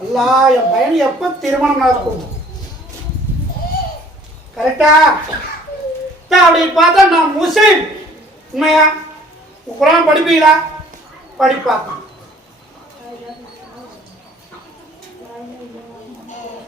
அல்லா என் பையன் எப்ப திருமணம் நடக்கும்? கரெக்டா அதான் அப்படி பார்த்தா நான் முஸ்லீம். உண்மையா? குரான் படிப்பீங்களா?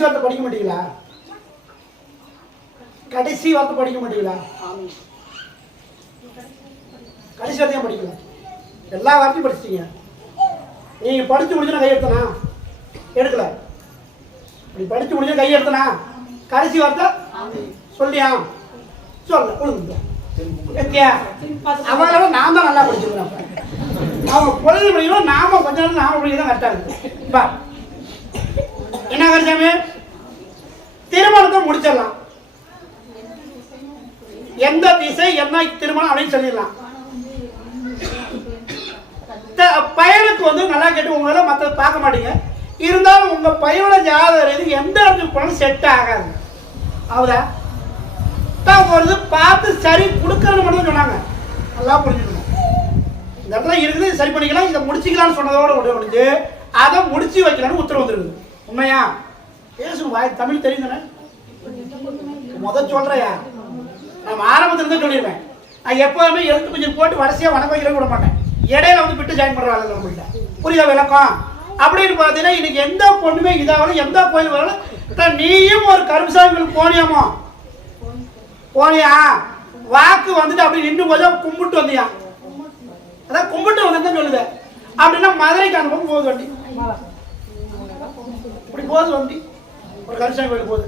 கடைசி வார்த்தை படிக்க மாட்டீங்களா? கடைசி வார்த்தை படிக்க மாட்டீங்களா? கடைசி வார்த்தையும் படிக்கல? எல்லா வார்த்தையும் படிச்சிட்டீங்க. நீங்க படிச்சு முடிஞ்சா கையெடுத்தனா எடுக்கல. நீ படிச்சு முடிஞ்சா கையெடுத்தனா கடைசி வார்த்தை? சொல்லியா? சொல்ல ஒழுங்கு. கேட்டியா நான் தான் நல்லா படிச்சிருக்கிறேன் அவங்க பொழுது படிக்கணும் நாம கொஞ்ச நேரம் நாம படிக்க தான் கரெக்டாக இருக்கு. என்ன கருச்சாமி திருமணத்தை முடிச்சிடலாம். எந்த திசை என்ன திருமணம் அப்படின்னு சொல்லிடலாம். த- பையனுக்கு வந்து நல்லா கேட்டு உங்களால மற்ற பார்க்க மாட்டீங்க. இருந்தாலும் உங்க பையனோட ஜாதகம் இது எந்த இடத்துக்கு போனாலும் செட் ஆகாது. அவதா தான் ஒரு பார்த்து சரி கொடுக்கறது மட்டும் சொன்னாங்க. நல்லா புரிஞ்சுக்கணும். இந்த இடத்துல இருக்குது சரி பண்ணிக்கலாம். இதை முடிச்சுக்கலாம்னு சொன்னதோட முடிஞ்சு அதை முடிச்சு வைக்கலாம்னு உத்தரவு வந்துருக்குது. உண்மையா? பேசுங்க வாய் தமிழ் தெரியும் முதல் முத சொல்றையா நான் ஆரம்பத்துல இருந்தே சொல்லிடுவேன். நான் எப்போதுமே எழுத்து கொஞ்சம் போட்டு வரிசையா வணக்கம் வைக்கிற விட மாட்டேன். இடையில வந்து விட்டு ஜாயின் பண்ற ஆளுங்க நம்மள்ட்ட. புரியுதா விளக்கம்? அப்படின்னு பார்த்தீங்கன்னா இன்னைக்கு எந்த பொண்ணுமே இதாகலும் எந்த கோயில் வரலும் நீயும் ஒரு கருமசாமிகள் போனியாமோ? போனியா? வாக்கு வந்துட்டு அப்படி நின்று போதா கும்பிட்டு வந்தியா? அதான் கும்பிட்டு வந்து சொல்லுது. அப்படின்னா மதுரைக்கு அந்த போகுது வண்டி இப்படி போகுது வண்டி. ஒரு கல்சாமி கோயில் போகுது.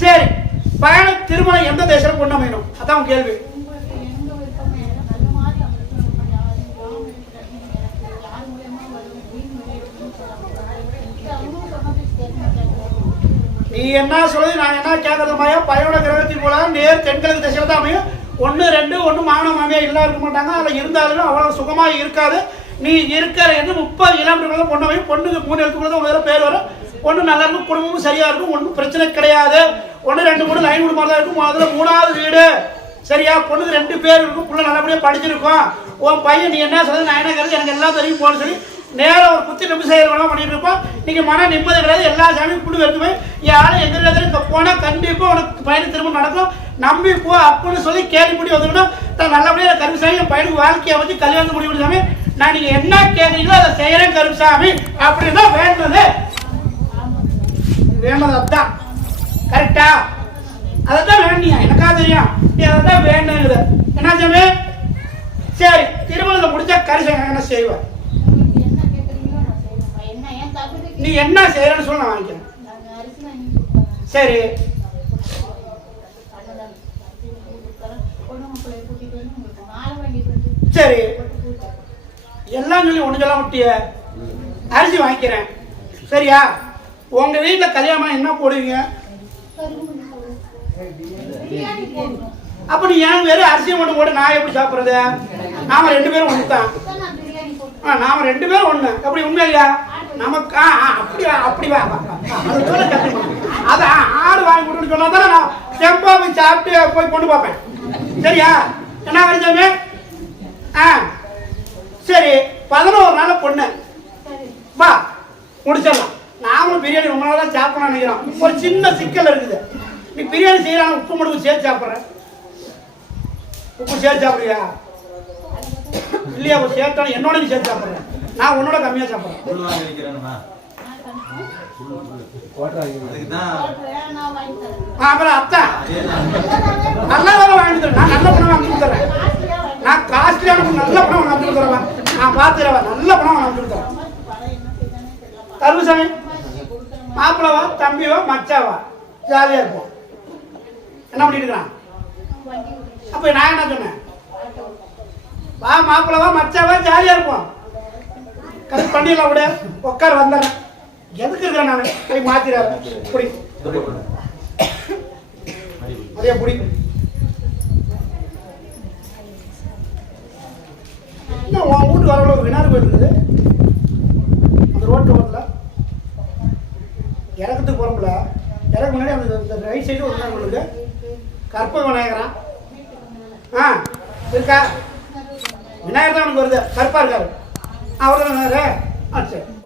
சரி பயண திருமணம் எந்த தேசம் பொண்ணு அமையணும்? அதான் கேள்வி. நீ என்ன சொல்லுது நான் என்ன கேட்கறது மாயா? பையனோட கிரகத்தின் போல நேர் தென்கிழக்கு திசையில தான் அமையும். ஒன்று ரெண்டு ஒன்று மாமன மாமியா எல்லாம் இருக்க மாட்டாங்க. அதில் இருந்தாலும் அவ்வளோ சுகமாக இருக்காது. நீ இருக்கிற என்ன முப்பது கிலோமீட்டர் பொண்ணு அமையும் பொண்ணுக்கு மூணு எழுத்துக்குள்ள தான் பேர் வரும். ஒன்று நல்லா இருக்கும் குடும்பமும் சரியா இருக்கும் ஒன்றும் பிரச்சனை கிடையாது. ஒன்று ரெண்டு மூணு லைன் விடு மாதிரி தான் இருக்கும். அதில் மூணாவது வீடு. சரியா? பொண்ணுக்கு ரெண்டு பேர் இருக்கும். புள்ள நல்லபடியாக படிச்சிருக்கோம். உன் பையன் நீ என்ன சொல்றது? நான் என்ன கருது எனக்கு எல்லாம் தெரியும் போன்னு சொல்லி நேரம் ஒரு குத்தி நம்பி செய்யறவங்க பண்ணிட்டு இருப்போம். நீங்க மன நிம்மதி கிடையாது. எல்லா சாமியும் கூட வருதுமே யாரும் எங்க இடத்துல இங்க போனா கண்டிப்பா உனக்கு பயணம் திரும்ப நடக்கும். நம்பி போ அப்படின்னு சொல்லி கேள்விப்படி வந்துக்கணும் தான் நல்லபடியாக கருப்புசாமி என் பையனுக்கு வாழ்க்கையை வச்சு கல்யாணம் முடிவு சாமி நான் நீங்க என்ன கேட்குறீங்களோ அதை செய்யறேன் கருப்புசாமி. அப்படின்னா வேண்டது வேண்டது அதுதான். கரெக்டா அதைத்தான் வேண்டியா? எனக்கா தெரியும். நீ அதைத்தான் வேண்டுங்குது என்ன சாமி? சரி திருமணத்தை முடிச்சா கரிசங்க என்ன செய்வேன் நீ என்ன செய்யறன்னு சொல்ல நான் வாங்கிக்கிறேன். சரி. சரி. எல்லாம் சொல்லி ஒன்று சொல்ல முட்டிய? அரிசி வாங்கிக்கிறேன். சரியா? உங்க வீட்டுல கல்யாணம் என்ன போடுவீங்க? அப்ப நீ ஏன் வெறும் அரிசி மட்டும் போட்டு நான் எப்படி சாப்பிடுறது? நாம ரெண்டு பேரும் ஒன்று தான் ஆ, நாம ரெண்டு பேரும் ஒண்ணு. எப்படி உண்மை இல்லையா? நமக்கு ஆ, ஆ, அப்படி அப்படி வா அது சொல்ல ஆ, ஆடு வாங்கி கொடுன்னு சொன்னா தானே நான் செம்பாவை சாப்பிட்டு போய் கொண்டு பார்ப்பேன். சரியா? என்ன வரைச்சாமே ஆ. சரி பதினோரு நாள் பொண்ணு. வா முடிச்சிடலாம். நாமளும் பிரியாணி ரொம்ப நாளாக தான் சாப்பிடணும்னு நினைக்கிறோம். ஒரு சின்ன சிக்கல் இருக்குது. நீ பிரியாணி செய்யறாங்க உப்பு மட்டும் சேர்த்து சாப்பிட்ற. உப்பு சேர்த்து சாப்பிடுறியா? இல்லையா உப்பு சேர்த்தாலும் என்னோட நீ சேர்த்து சாப்பிட்ற. நான் உன்னோட கம்மியாக சாப்பிட்றேன். அப்புறம் அத்தா நல்ல வேலை வாங்கி தரேன் நான் நல்ல பணம் வாங்கி கொடுத்துறேன் நான் காஸ்ட்லியான நல்ல பணம் வாங்கி கொடுத்துறேன் நான் நல்ல பணம் வாங்கி கொடுத்துறேன் கருமசாமி மாப்பிளவா தம்பிவா மச்சாவா? ஜாலியாக இருப்போம். என்ன பண்ணிட்டு இருக்கிறான் அப்போ நான் என்ன சொன்னேன்? வா மாப்பிள்ள வா மச்சாவா ஜாலியாக இருப்போம். கரெக்ட் பண்ணிடலாம் விட. உட்கார் வந்துடுறேன் எதுக்கு இருக்கிறேன் நான்? போய் மாத்திடுறேன் புடி அதே புடி என்ன உன் வீட்டுக்கு வரவுல ஒரு வினாடி கோயில் இருக்குது? அந்த ரோட்டு ஓரத்தில் இறக்கத்துக்கு போகிறோம்ல இறக்க முன்னாடி அந்த ரைட் சைடு ஒரு விநாயகர் கோயில் இருக்கு. கற்பக ஆ இருக்கா? விநாயகர் தான் உனக்கு வருது. கருப்பா இருக்காரு. அவர் தான் ஆ சரி.